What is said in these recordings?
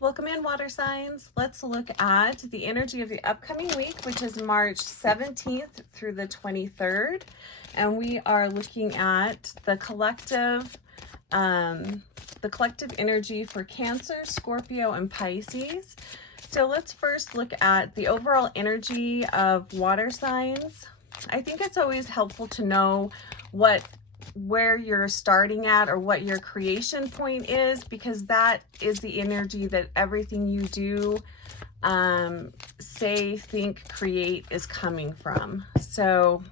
Welcome in, water signs. Let's look at the energy of the upcoming week, which is March 17th through the 23rd. And we are looking at the collective energy for Cancer, Scorpio, and Pisces. So let's first look at the overall energy of water signs. I think it's always helpful to know where you're starting at or what your creation point is, because that is the energy that everything you do, say, think, create is coming from. So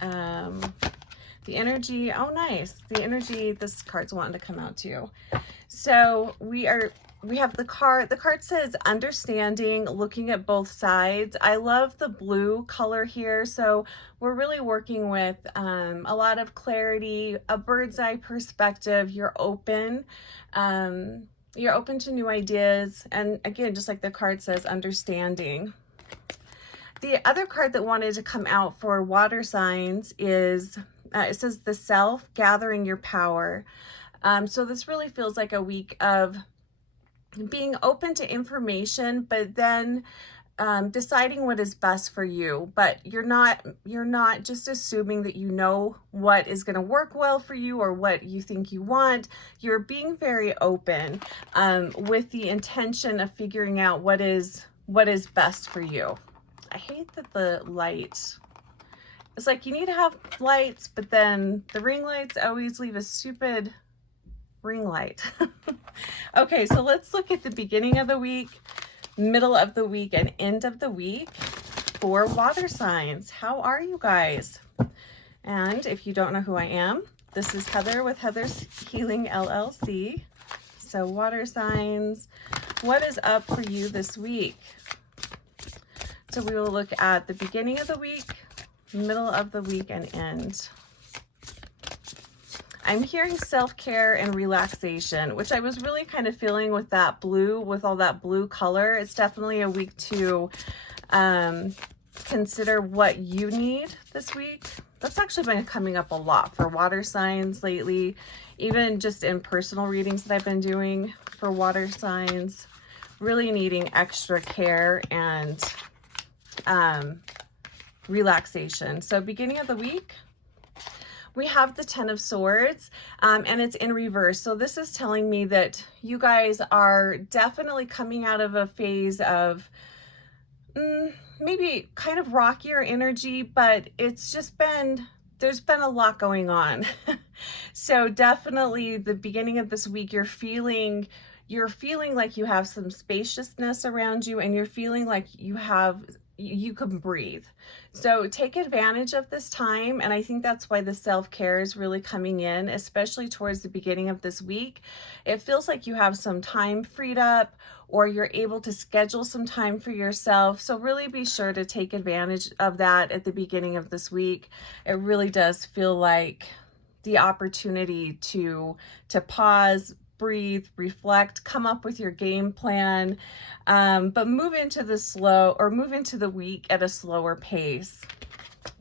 the energy, oh nice, the energy, this card's wanting to come out too. So we have the card says understanding, looking at both sides. I love the blue color here. So we're really working with a lot of clarity, a bird's eye perspective. You're open to new ideas. And again, just like the card says, understanding. The other card that wanted to come out for water signs is, it says the self, gathering your power. So this really feels like a week of being open to information, but then deciding what is best for you. But you're not just assuming that you know what is going to work well for you or what you think you want. You're being very open with the intention of figuring out what is best for you. I hate that the light, it's like you need to have lights, but then the ring lights always leave a stupid ring light. Okay, so let's look at the beginning of the week, middle of the week, and end of the week for water signs. How are you guys? And if you don't know who I am, this is Heather with Heather's Healing LLC. So water signs, what is up for you this week? So we will look at the beginning of the week, middle of the week, and end. I'm hearing self-care and relaxation, which I was really kind of feeling with that blue, with all that blue color. It's definitely a week to consider what you need this week. That's actually been coming up a lot for water signs lately, even just in personal readings that I've been doing for water signs, really needing extra care and relaxation. So beginning of the week, we have the 10 of Swords, and it's in reverse. So this is telling me that you guys are definitely coming out of a phase of maybe kind of rockier energy, but it's just there's been a lot going on. So definitely the beginning of this week, you're feeling like you have some spaciousness around you, and you're feeling like you can breathe. So take advantage of this time. And I think that's why the self-care is really coming in, especially towards the beginning of this week. It feels like you have some time freed up, or you're able to schedule some time for yourself. So really be sure to take advantage of that at the beginning of this week. It really does feel like the opportunity to pause, breathe, reflect, come up with your game plan, but move into the week at a slower pace.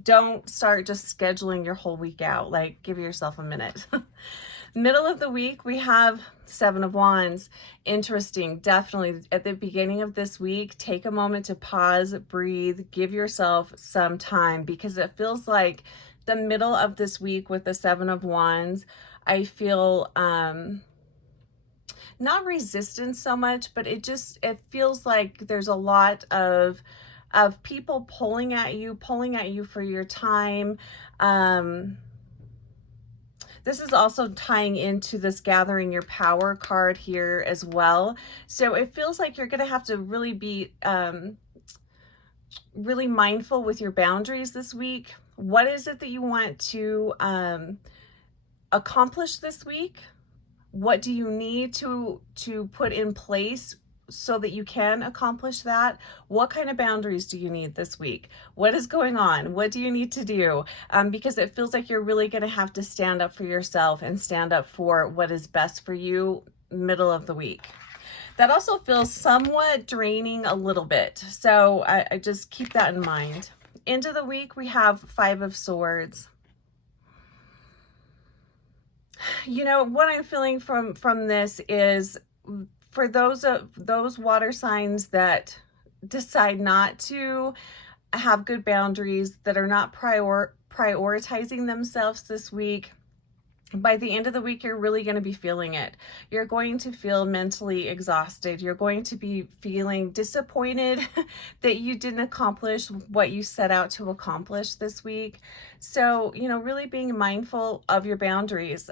Don't start just scheduling your whole week out. Like, give yourself a minute. Middle of the week, we have 7 of Wands. Interesting. Definitely at the beginning of this week, take a moment to pause, breathe, give yourself some time, because it feels like the middle of this week with the 7 of Wands, I feel not resistance so much, but it feels like there's a lot of people pulling at you for your time. This is also tying into this gathering your power card here as well. So it feels like you're going to have to really be really mindful with your boundaries this week. What is it that you want to accomplish this week? What do you need to put in place so that you can accomplish that? What kind of boundaries do you need this week? What is going on? What do you need to do? Because it feels like you're really going to have to stand up for yourself and stand up for what is best for you middle of the week. That also feels somewhat draining a little bit. So I just keep that in mind. End of the week, we have 5 of Swords. You know, what I'm feeling from this is for those water signs that decide not to have good boundaries, that are not prioritizing themselves this week, by the end of the week, you're really going to be feeling it. You're going to feel mentally exhausted. You're going to be feeling disappointed that you didn't accomplish what you set out to accomplish this week. So, you know, really being mindful of your boundaries.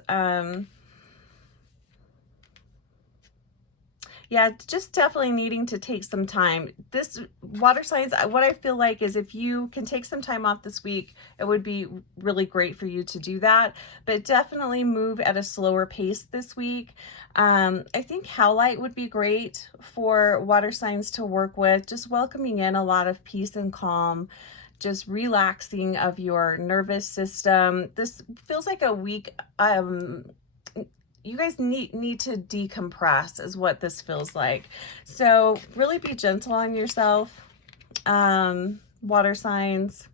Yeah, just definitely needing to take some time. This water signs, what I feel like is if you can take some time off this week, it would be really great for you to do that. But definitely move at a slower pace this week. I think Howlite would be great for water signs to work with, just welcoming in a lot of peace and calm, just relaxing of your nervous system. This feels like a week, you guys need to decompress is what this feels like. So really be gentle on yourself, water signs.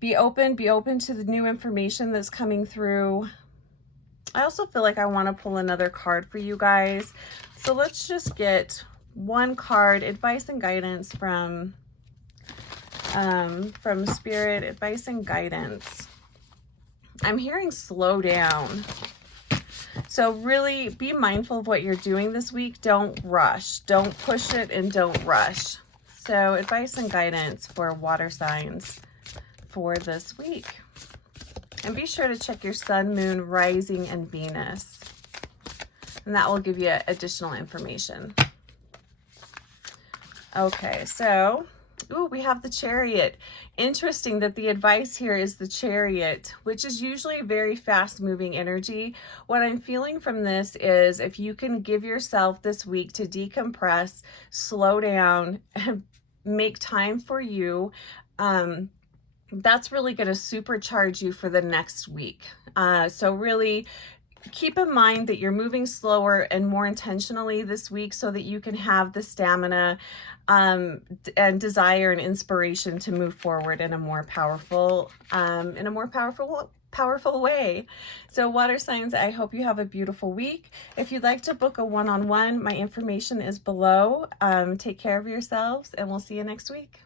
Be open to the new information that's coming through. I also feel like I want to pull another card for you guys. So let's just get one card, advice and guidance from Spirit, advice and guidance. I'm hearing slow down. So really be mindful of what you're doing this week. Don't rush. Don't push it and don't rush. So advice and guidance for water signs for this week. And be sure to check your sun, moon, rising, and Venus. And that will give you additional information. Okay, so ooh, we have the Chariot. Interesting that the advice here is the Chariot, which is usually a very fast-moving energy. What I'm feeling from this is if you can give yourself this week to decompress, slow down, and make time for you, that's really going to supercharge you for the next week. So really keep in mind that you're moving slower and more intentionally this week so that you can have the stamina and desire and inspiration to move forward in a more powerful way. So water signs, I hope you have a beautiful week. If you'd like to book a one-on-one, my information is below. Take care of yourselves, and we'll see you next week.